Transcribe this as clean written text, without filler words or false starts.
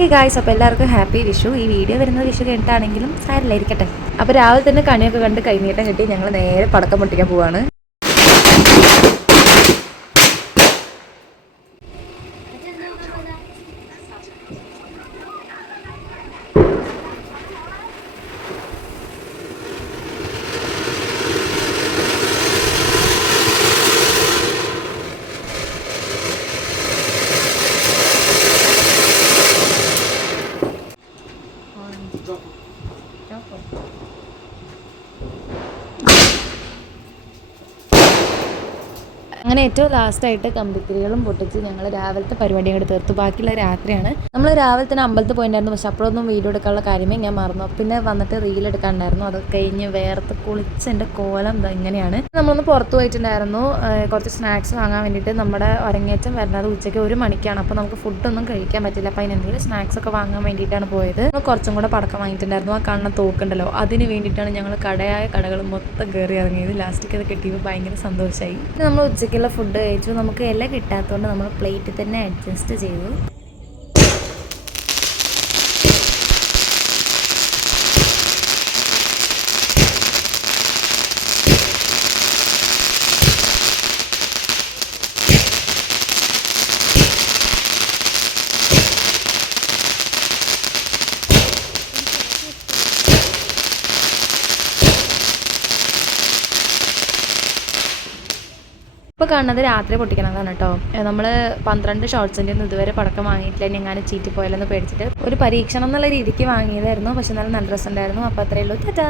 ഈ ഗായ്സ് അപ്പോൾ എല്ലാവർക്കും ഹാപ്പി വിഷു. ഈ വീഡിയോ വരുന്നത് വിഷു കഴിഞ്ഞിട്ടാണെങ്കിലും സാരില്ലായിരിക്കട്ടെ. അപ്പോൾ രാവിലെ തന്നെ കണിയൊക്കെ കണ്ട് കൈനീട്ടം കിട്ടി ഞങ്ങൾ നേരെ പടക്കം പൊട്ടിക്കാൻ പോവാണ്. അങ്ങനെ ഏറ്റവും ലാസ്റ്റായിട്ട് കമ്പിത്തിരികളും പൊട്ടിച്ച് ഞങ്ങൾ രാവിലത്തെ പരിപാടി അങ്ങോട്ട് തീർത്തു. ബാക്കിയുള്ള രാത്രിയാണ്. നമ്മൾ രാവിലെ തന്നെ അമ്പലത്തിൽ പോയിട്ടുണ്ടായിരുന്നു. പക്ഷെ അപ്പോഴൊന്നും വീഡിയോ എടുക്കാനുള്ള കാര്യമേ ഞാൻ മറന്നു. പിന്നെ വന്നിട്ട് റീൽ എടുക്കാനുണ്ടായിരുന്നു. അത് കഴിഞ്ഞ് വേർത്ത് കുളിച്ച് എൻ്റെ കോലം ഇങ്ങനെയാണ്. നമ്മളൊന്ന് പുറത്ത് പോയിട്ടുണ്ടായിരുന്നു കുറച്ച് സ്നാക്സ് വാങ്ങാൻ വേണ്ടിയിട്ട്. നമ്മുടെ അരങ്ങേറ്റം വരുന്നത് ഉച്ചയ്ക്ക് 1 മണിക്കാണ്. അപ്പോൾ നമുക്ക് ഫുഡൊന്നും കഴിക്കാൻ പറ്റില്ല. അപ്പോൾ അതിന് എന്തെങ്കിലും സ്നാക്സ് ഒക്കെ വാങ്ങാൻ വേണ്ടിയിട്ടാണ് പോയത്. കുറച്ചും കൂടെ പടക്കം വാങ്ങിയിട്ടുണ്ടായിരുന്നു. ആ കാണുന്ന തോക്കുണ്ടല്ലോ, അതിന് വേണ്ടിയിട്ടാണ് ഞങ്ങൾ കടകൾ മൊത്തം കയറി ഇറങ്ങിയത്. ലാസ്റ്റിക്ക് അത് കിട്ടിയപ്പോൾ ഭയങ്കര സന്തോഷമായി. നമ്മൾ ഉച്ചയ്ക്കുള്ള ഫുഡ് കഴിച്ചു. നമുക്ക് ഇല കിട്ടാത്തതുകൊണ്ട് നമ്മൾ പ്ലേറ്റിൽ തന്നെ അഡ്ജസ്റ്റ് ചെയ്തു. ഇപ്പോൾ കാണുന്നത് രാത്രി പൊട്ടിക്കണതാണ് കേട്ടോ. നമ്മൾ 12 ഷോർട്സിൻ്റെ ഒന്നും ഇതുവരെ പടക്കം വാങ്ങിയിട്ടില്ല. ഇനി എങ്ങാനും ചീറ്റി പോയാലെന്ന് പേടിച്ചിട്ട് ഒരു പരീക്ഷണം എന്നുള്ള രീതിക്ക് വാങ്ങിയതായിരുന്നു. പക്ഷെ നല്ല രസമുണ്ടായിരുന്നു. അപ്പോൾ അത്രയേ ഉള്ളൂ. ടാറ്റാ.